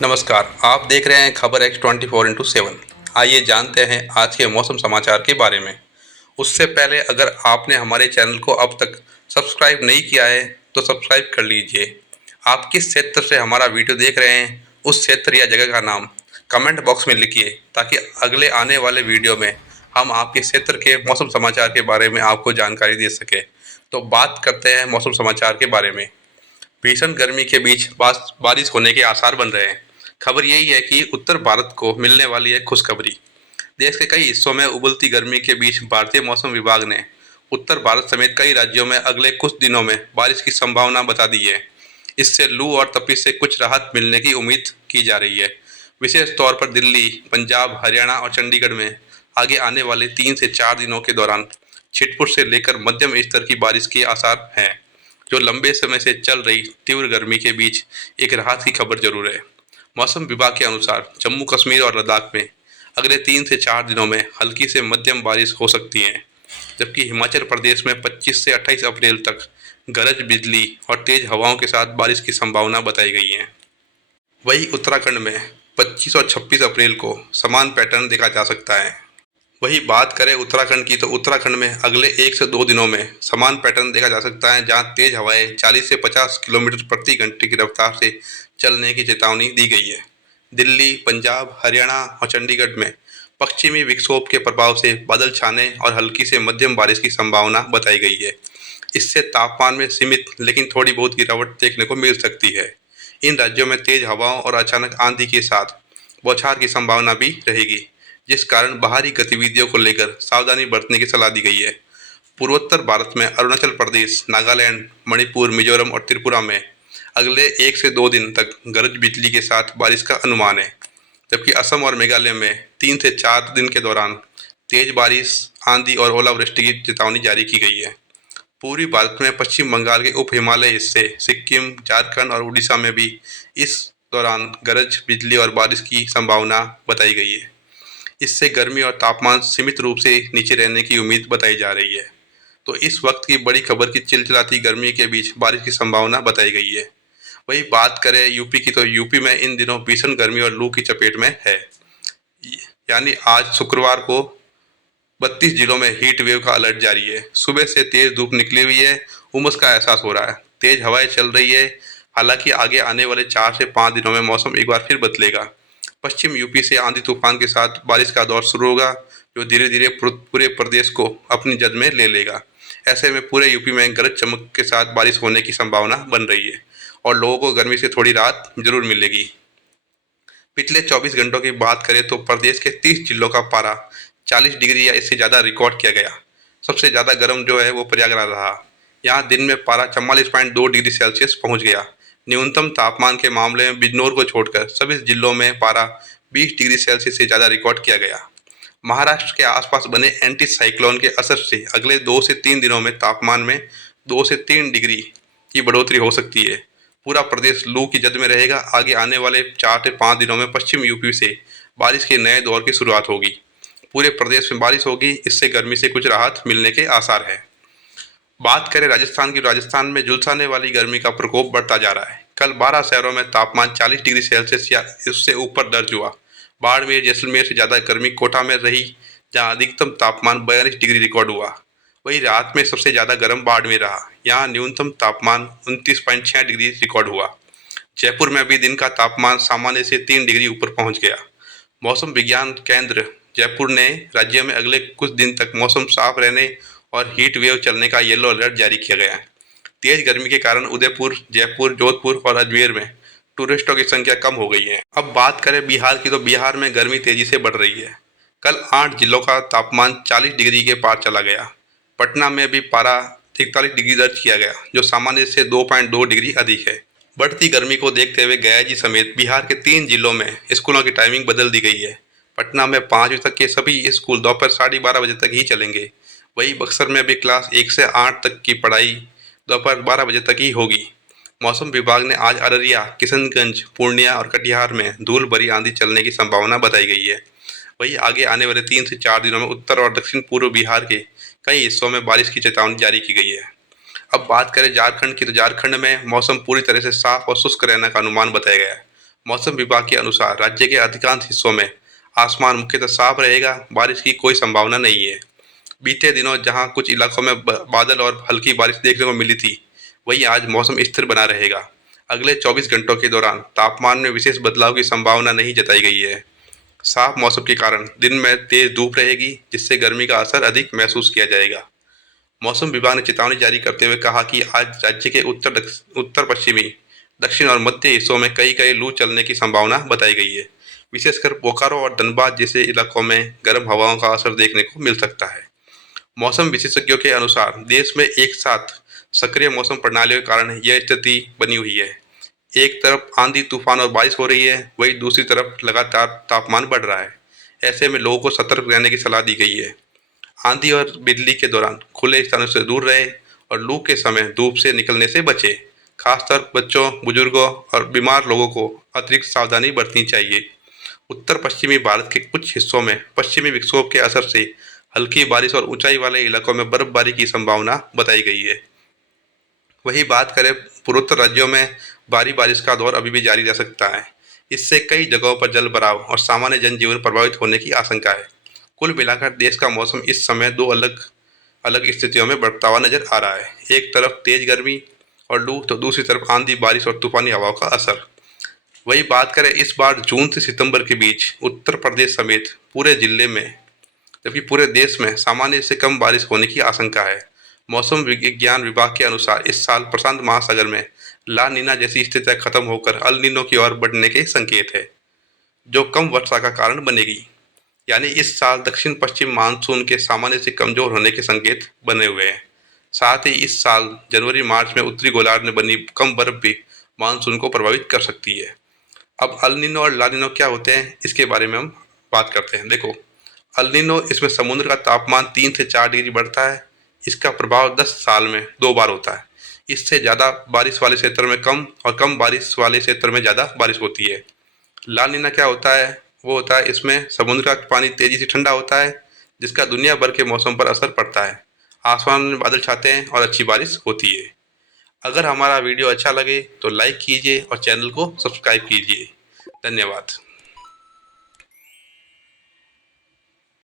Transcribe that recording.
नमस्कार, आप देख रहे हैं खबर X24x7। आइए जानते हैं आज के मौसम समाचार के बारे में। उससे पहले अगर आपने हमारे चैनल को अब तक सब्सक्राइब नहीं किया है तो सब्सक्राइब कर लीजिए। आप किस क्षेत्र से हमारा वीडियो देख रहे हैं, उस क्षेत्र या जगह का नाम कमेंट बॉक्स में लिखिए ताकि अगले आने वाले वीडियो में हम आपके क्षेत्र के मौसम समाचार के बारे में आपको जानकारी दे सकें। तो बात करते हैं मौसम समाचार के बारे में। भीषण गर्मी के बीच बारिश होने के आसार बन रहे हैं। खबर यही है कि उत्तर भारत को मिलने वाली है खुशखबरी। देश के कई हिस्सों में उबलती गर्मी के बीच भारतीय मौसम विभाग ने उत्तर भारत समेत कई राज्यों में अगले कुछ दिनों में बारिश की संभावना बता दी है। इससे लू और तपिश से कुछ राहत मिलने की उम्मीद की जा रही है। विशेष तौर पर दिल्ली, पंजाब, हरियाणा और चंडीगढ़ में आगे आने वाले 3 से 4 दिनों के दौरान छिटपुट से लेकर मध्यम स्तर की बारिश के आसार हैं, जो लंबे समय से चल रही तीव्र गर्मी के बीच एक राहत की खबर जरूर है। मौसम विभाग के अनुसार जम्मू कश्मीर और लद्दाख में अगले 3 से 4 दिनों में हल्की से मध्यम बारिश हो सकती है, जबकि हिमाचल प्रदेश में 25 से 28 अप्रैल तक गरज बिजली और तेज हवाओं के साथ बारिश की संभावना बताई गई है। वहीं उत्तराखंड में 25 और 26 अप्रैल को समान पैटर्न देखा जा सकता है। वही बात करें उत्तराखंड की, तो उत्तराखंड में अगले 1 से 2 दिनों में समान पैटर्न देखा जा सकता है, जहां तेज हवाएं 40 से 50 किलोमीटर प्रति घंटे की रफ्तार से चलने की चेतावनी दी गई है। दिल्ली, पंजाब, हरियाणा और चंडीगढ़ में पश्चिमी विक्षोभ के प्रभाव से बादल छाने और हल्की से मध्यम बारिश की संभावना बताई गई है। इससे तापमान में सीमित लेकिन थोड़ी बहुत गिरावट देखने को मिल सकती है। इन राज्यों में तेज हवाओं और अचानक आंधी के साथ बौछार की संभावना भी रहेगी, जिस कारण बाहरी गतिविधियों को लेकर सावधानी बरतने की सलाह दी गई है। पूर्वोत्तर भारत में अरुणाचल प्रदेश, नागालैंड, मणिपुर, मिजोरम और त्रिपुरा में अगले 1 से 2 दिन तक गरज बिजली के साथ बारिश का अनुमान है, जबकि असम और मेघालय में 3 से 4 दिन के दौरान तेज बारिश, आंधी और ओलावृष्टि की चेतावनी जारी की गई है। पूर्वी भारत में पश्चिम बंगाल के उप हिमालय हिस्से, सिक्किम, झारखंड और उड़ीसा में भी इस दौरान गरज बिजली और बारिश की संभावना बताई गई है। इससे गर्मी और तापमान सीमित रूप से नीचे रहने की उम्मीद बताई जा रही है। तो इस वक्त की बड़ी खबर की चिलचिलाती गर्मी के बीच बारिश की संभावना बताई गई है। वही बात करें यूपी की, तो यूपी में इन दिनों भीषण गर्मी और लू की चपेट में है। यानी आज शुक्रवार को 32 जिलों में हीट वेव का अलर्ट जारी है। सुबह से तेज धूप निकली हुई है, उमस का एहसास हो रहा है, तेज हवाएं चल रही है। हालांकि आगे आने वाले 4 से 5 दिनों में मौसम एक बार फिर बदलेगा। पश्चिम यूपी से आंधी तूफान के साथ बारिश का दौर शुरू होगा, जो धीरे धीरे पूरे प्रदेश को अपनी जद में ले लेगा। ऐसे में पूरे यूपी में गरज चमक के साथ बारिश होने की संभावना बन रही है और लोगों को गर्मी से थोड़ी राहत जरूर मिलेगी। पिछले 24 घंटों की बात करें तो प्रदेश के 30 जिलों का पारा 40 डिग्री या इससे ज़्यादा रिकॉर्ड किया गया। सबसे ज़्यादा गर्म जो है वो प्रयागराज रहा। यहाँ दिन में पारा 44.2 डिग्री सेल्सियस पहुँच गया। न्यूनतम तापमान के मामले में बिजनौर को छोड़कर सभी जिलों में पारा 20 डिग्री सेल्सियस से ज़्यादा रिकॉर्ड किया गया। महाराष्ट्र के आसपास बने एंटी साइक्लोन के असर से अगले 2 से 3 दिनों में तापमान में 2 से 3 डिग्री की बढ़ोतरी हो सकती है। पूरा प्रदेश लू की जद में रहेगा। आगे आने वाले 4 से 5 दिनों में पश्चिम यूपी से बारिश के नए दौर की शुरुआत होगी। पूरे प्रदेश में बारिश होगी, इससे गर्मी से कुछ राहत मिलने के आसार है। बात करें राजस्थान की, राजस्थान में झुलसाने वाली गर्मी का प्रकोप बढ़ता जा रहा है। कल 12 शहरों में तापमान 40 डिग्री सेल्सियस या उससे ऊपर दर्ज हुआ। बाड़मेर, जैसलमेर से ज़्यादा गर्मी कोटा में रही, जहां अधिकतम तापमान 42 डिग्री रिकॉर्ड हुआ। वहीं रात में सबसे ज़्यादा गर्म बाड़मेर रहा। यहाँ न्यूनतम तापमान 29.6 डिग्री रिकॉर्ड हुआ। जयपुर में भी दिन का तापमान सामान्य से 3 डिग्री ऊपर पहुँच गया। मौसम विज्ञान केंद्र जयपुर ने राज्य में अगले कुछ दिन तक मौसम साफ रहने और हीट वेव चलने का येलो अलर्ट जारी किया गया है। तेज गर्मी के कारण उदयपुर, जयपुर, जोधपुर और अजमेर में टूरिस्टों की संख्या कम हो गई है। अब बात करें बिहार की, तो बिहार में गर्मी तेजी से बढ़ रही है। कल 8 जिलों का तापमान 40 डिग्री के पार चला गया। पटना में भी पारा 43 डिग्री दर्ज किया गया, जो सामान्य से 2.2 डिग्री अधिक है। बढ़ती गर्मी को देखते हुए गया जी समेत बिहार के 3 जिलों में स्कूलों की टाइमिंग बदल दी गई है। पटना में 5 बजे तक के सभी स्कूल दोपहर 12:30 बजे तक ही चलेंगे। वहीं बक्सर में भी क्लास 1 से 8 तक की पढ़ाई दोपहर 12 बजे तक ही होगी। मौसम विभाग ने आज अररिया, किशनगंज, पूर्णिया और कटिहार में धूल भरी आंधी चलने की संभावना बताई गई है। वहीं आगे आने वाले 3 से 4 दिनों में उत्तर और दक्षिण पूर्व बिहार के कई हिस्सों में बारिश की चेतावनी जारी की गई है। अब बात करें झारखंड की, तो झारखंड में मौसम पूरी तरह से साफ और शुष्क रहने का अनुमान बताया गया है। मौसम विभाग के अनुसार राज्य के अधिकांश हिस्सों में आसमान मुख्यतः साफ रहेगा, बारिश की कोई संभावना नहीं है। बीते दिनों जहां कुछ इलाकों में बादल और हल्की बारिश देखने को मिली थी, वहीं आज मौसम स्थिर बना रहेगा। अगले 24 घंटों के दौरान तापमान में विशेष बदलाव की संभावना नहीं जताई गई है। साफ मौसम के कारण दिन में तेज धूप रहेगी, जिससे गर्मी का असर अधिक महसूस किया जाएगा। मौसम विभाग ने चेतावनी जारी करते हुए कहा कि आज राज्य के उत्तर पश्चिमी, दक्षिण और मध्य हिस्सों में कई कई लू चलने की संभावना बताई गई है। विशेषकर बोकारो और धनबाद जैसे इलाकों में गर्म हवाओं का असर देखने को मिल सकता है। मौसम विशेषज्ञों के अनुसार देश में एक साथ सक्रिय मौसम प्रणालियों के कारण यह स्थिति बनी हुई है। एक तरफ आंधी तूफान और बारिश हो रही है, वहीं दूसरी तरफ लगातार तापमान बढ़ रहा है। ऐसे में लोगों को सतर्क रहने की सलाह दी गई है। आंधी और बिजली के दौरान खुले स्थानों से दूर रहें और लू के समय धूप से निकलने से बचें। खासतौर बच्चों, बुजुर्गों और बीमार लोगों को अतिरिक्त सावधानी बरतनी चाहिए। उत्तर पश्चिमी भारत के कुछ हिस्सों में पश्चिमी विक्षोभ के असर से हल्की बारिश और ऊंचाई वाले इलाकों में बर्फबारी की संभावना बताई गई है। वही बात करें पूर्वोत्तर राज्यों में भारी बारिश का दौर अभी भी जारी रह सकता है। इससे कई जगहों पर जल भराव और सामान्य जनजीवन प्रभावित होने की आशंका है। कुल मिलाकर देश का मौसम इस समय दो अलग अलग स्थितियों में बढ़ता हुआ नजर आ रहा है। एक तरफ तेज गर्मी और लू, तो दूसरी तरफ आंधी, बारिश और तूफानी हवाओं का असर। वही बात करें इस बार जून से सितंबर के बीच उत्तर प्रदेश समेत पूरे जिले में, जबकि पूरे देश में सामान्य से कम बारिश होने की आशंका है। मौसम विज्ञान विभाग के अनुसार इस साल प्रशांत महासागर में ला नीना जैसी स्थितियां खत्म होकर अल नीनो की ओर बढ़ने के संकेत है, जो कम वर्षा का कारण बनेगी। यानी इस साल दक्षिण पश्चिम मानसून के सामान्य से कमजोर होने के संकेत बने हुए हैं। साथ ही इस साल जनवरी मार्च में उत्तरी गोलार्ध में बनी कम बर्फ भी मानसून को प्रभावित कर सकती है। अब अल नीनो और ला नीनो क्या होते हैं, इसके बारे में हम बात करते हैं। देखो, अल नीनो, इसमें समुद्र का तापमान 3 से 4 डिग्री बढ़ता है। इसका प्रभाव 10 साल में 2 बार होता है। इससे ज़्यादा बारिश वाले क्षेत्र में कम और कम बारिश वाले क्षेत्र में ज़्यादा बारिश होती है। ला नीना क्या होता है? वो होता है, इसमें समुद्र का पानी तेजी से ठंडा होता है, जिसका दुनिया भर के मौसम पर असर पड़ता है। आसमान में बादल छाते हैं और अच्छी बारिश होती है। अगर हमारा वीडियो अच्छा लगे तो लाइक कीजिए और चैनल को सब्सक्राइब कीजिए। धन्यवाद।